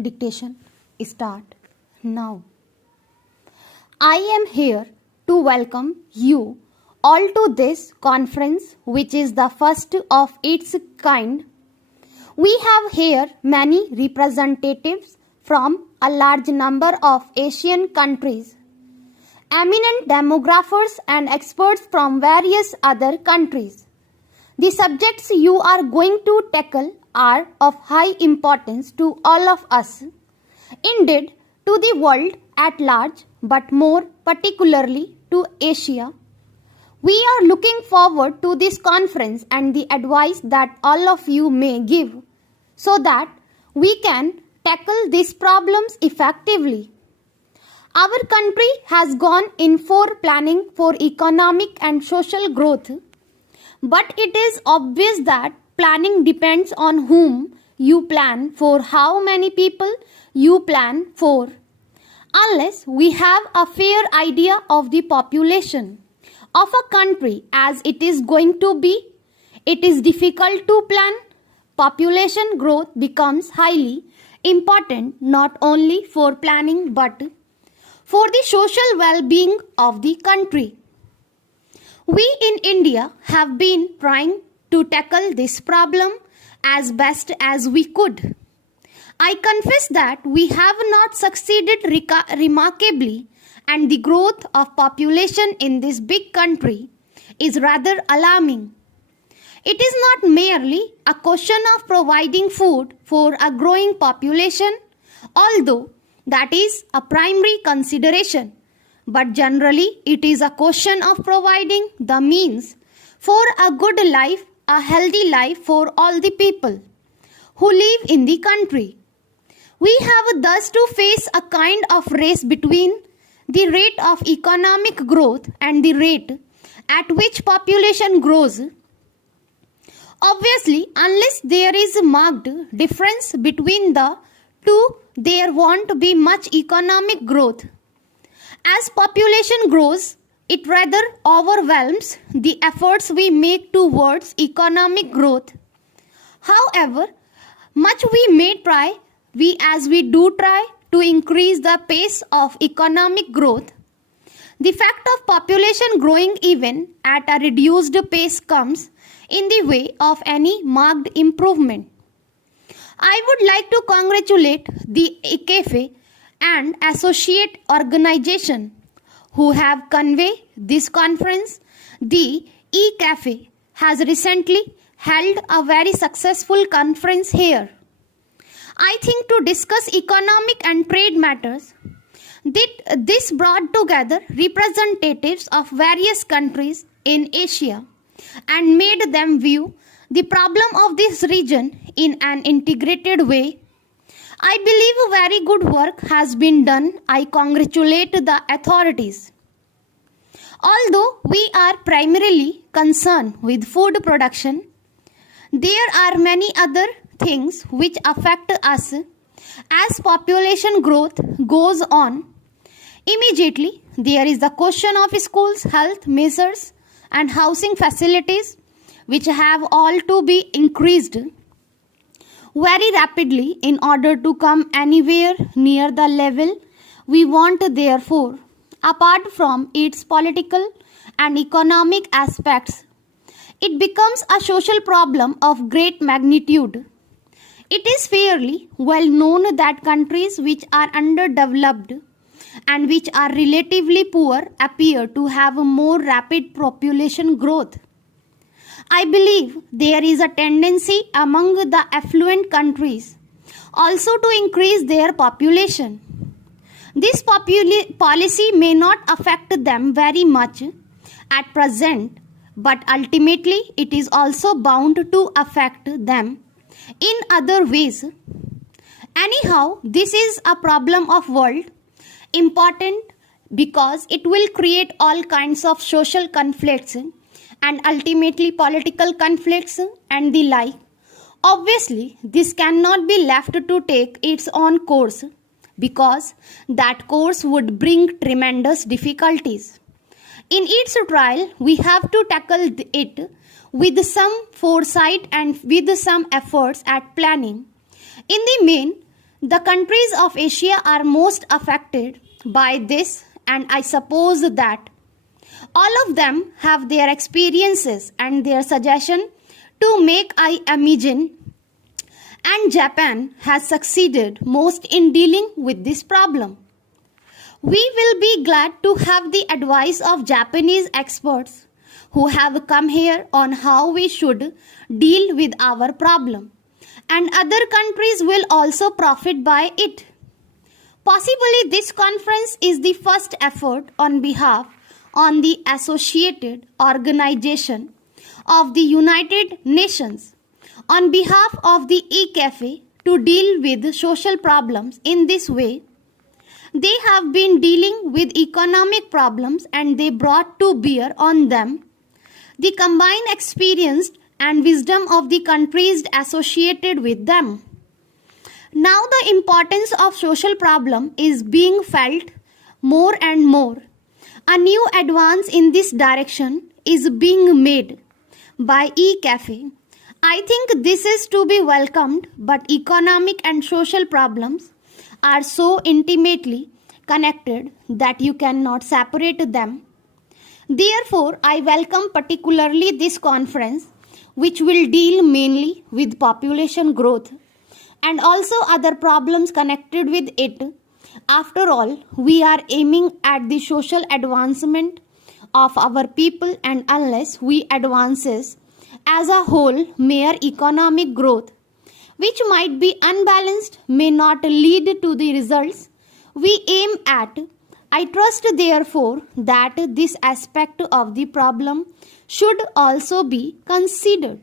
Dictation start now. I am here to welcome you all to this conference, which is the first of its kind. We have here many representatives from a large number of Asian countries, eminent demographers and experts from various other countries. The subjects you are going to tackle are of high importance to all of us, indeed to the world at large, but more particularly to Asia. We are looking forward to this conference and the advice that all of you may give so that we can tackle these problems effectively. Our country has gone in for planning for economic and social growth, but it is obvious that planning depends on whom you plan for, how many people you plan for. Unless we have a fair idea of the population of a country as it is going to be, it is difficult to plan. Population growth becomes highly important not only for planning but for the social well-being of the country. We in India have been trying to tackle this problem as best as we could. I confess that we have not succeeded remarkably, and the growth of population in this big country is rather alarming. It is not merely a question of providing food for a growing population, although that is a primary consideration. But generally, it is a question of providing the means for a good life, a healthy life for all the people who live in the country. We have thus to face a kind of race between the rate of economic growth and the rate at which population grows. Obviously, unless there is a marked difference between the two, there won't be much economic growth. As population grows, it rather overwhelms the efforts we make towards economic growth. However much we may try, we do try to increase the pace of economic growth, the fact of population growing even at a reduced pace comes in the way of any marked improvement. I would like to congratulate the ICAFE and associate organization who have conveyed this conference. The ICAFE has recently held a very successful conference here. I think to discuss economic and trade matters, this brought together representatives of various countries in Asia and made them view the problem of this region in an integrated way. I believe very good work has been done. I congratulate the authorities. Although we are primarily concerned with food production, there are many other things which affect us as population growth goes on. Immediately, there is the question of schools, health measures, and housing facilities, which have all to be increased very rapidly in order to come anywhere near the level we want. Therefore, apart from its political and economic aspects, it becomes a social problem of great magnitude. It is fairly well known that countries which are underdeveloped and which are relatively poor appear to have a more rapid population growth. I believe there is a tendency among the affluent countries also to increase their population. This policy may not affect them very much at present, but ultimately it is also bound to affect them in other ways. Anyhow, this is a problem of world important because it will create all kinds of social conflicts and ultimately political conflicts and the like. Obviously, this cannot be left to take its own course because that course would bring tremendous difficulties. In its trial, we have to tackle it with some foresight and with some efforts at planning. In the main, The countries of Asia are most affected by this, and I suppose that all of them have their experiences and their suggestion to make I imagine, and Japan has succeeded most in dealing with this problem. We will be glad to have the advice of Japanese experts who have come here on how we should deal with our problem, and other countries will also profit by it. Possibly this conference is the first effort on behalf on the associated organization of the United Nations on behalf of the e-cafe to deal with social problems in this way. They have been dealing with economic problems and they brought to bear on them the combined experience and wisdom of the countries associated with them. Now the importance of social problem is being felt more and more. A new advance in this direction is being made by e-cafe. I think this is to be welcomed, but economic and social problems are so intimately connected that you cannot separate them. Therefore, I welcome particularly this conference, which will deal mainly with population growth and also other problems connected with it. After all, we are aiming at the social advancement of our people, and unless we advances as a whole, mere economic growth, which might be unbalanced, may not lead to the results we aim at. I trust therefore that this aspect of the problem should also be considered.